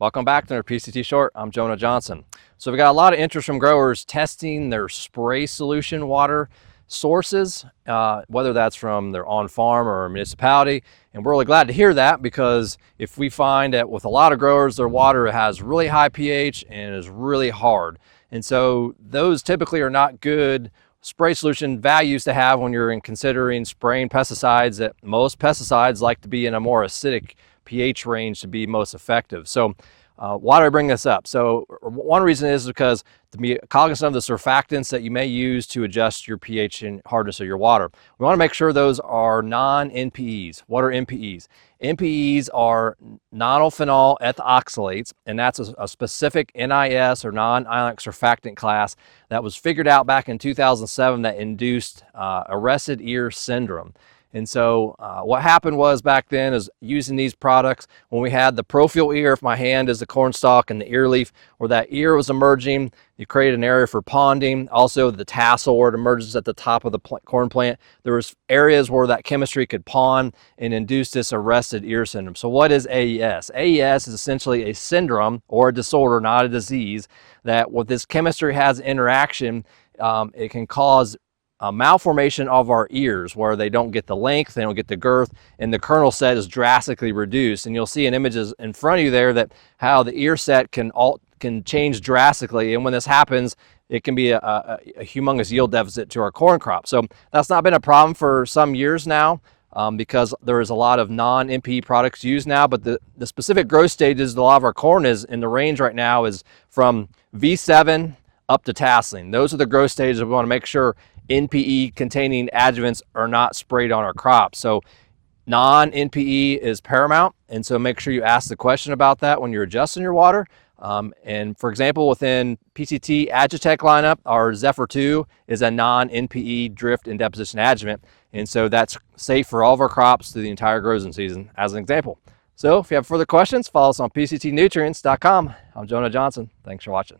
Welcome back to our PCT Short. I'm Jonah Johnson. So we got a lot of interest from growers testing their spray solution water sources, whether that's from their on-farm or municipality. And we're really glad to hear that, because if we find that with a lot of growers, their water has really high pH and is really hard. And so those typically are not good spray solution values to have when you're considering spraying pesticides. That most pesticides like to be in a more acidic pH range to be most effective. So why do I bring this up? So one reason is because to be cognizant of the surfactants that you may use to adjust your pH and hardness of your water, we want to make sure those are non-NPEs. What are NPEs? NPEs are nonylphenol ethoxylates, and that's a specific NIS or non-ionic surfactant class that was figured out back in 2007 that induced arrested ear syndrome. And so what happened was back then is using these products, when we had the profile ear, if my hand is the corn stalk and the ear leaf, where that ear was emerging, you create an area for ponding. Also the tassel, where it emerges at the top of the corn plant, there was areas where that chemistry could pond and induce this arrested ear syndrome. So what is AES? AES is essentially a syndrome or a disorder, not a disease, that with this chemistry has interaction, it can cause a malformation of our ears, where they don't get the length, they don't get the girth, and the kernel set is drastically reduced. And you'll see in images in front of you there that how the ear set can change drastically. And when this happens, it can be a humongous yield deficit to our corn crop. So that's not been a problem for some years now, because there is a lot of non-NPE products used now. But the specific growth stages a lot of our corn is in the range right now is from V7 up to tasseling. Those are the growth stages we want to make sure NPE containing adjuvants are not sprayed on our crops. So non-NPE is paramount, and so make sure you ask the question about that when you're adjusting your water. And for example, within PCT Agitech lineup, our Zephyr 2 is a non-NPE drift and deposition adjuvant, and so that's safe for all of our crops through the entire grazing season, as an example. So if you have further questions, follow us on PCTnutrients.com. I'm Jonah Johnson. Thanks for watching.